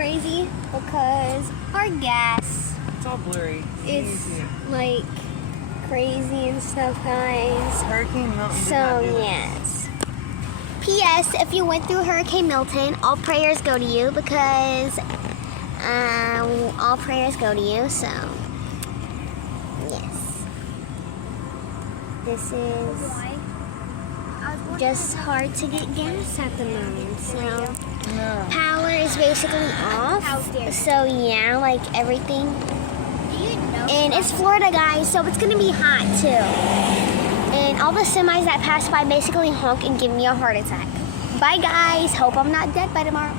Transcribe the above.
Crazy because our gas It's all blurry. is like crazy and stuff, guys. Hurricane Milton. So yes. P.S. If you went through Hurricane Milton, all prayers go to you because all prayers go to you. So yes, this is just hard to get gas at the moment. So power is basically off. So yeah, like everything. And it's Florida, guys, so it's gonna be hot too. And all the semis that pass by basically honk and give me a heart attack. Bye, guys. Hope I'm not dead by tomorrow.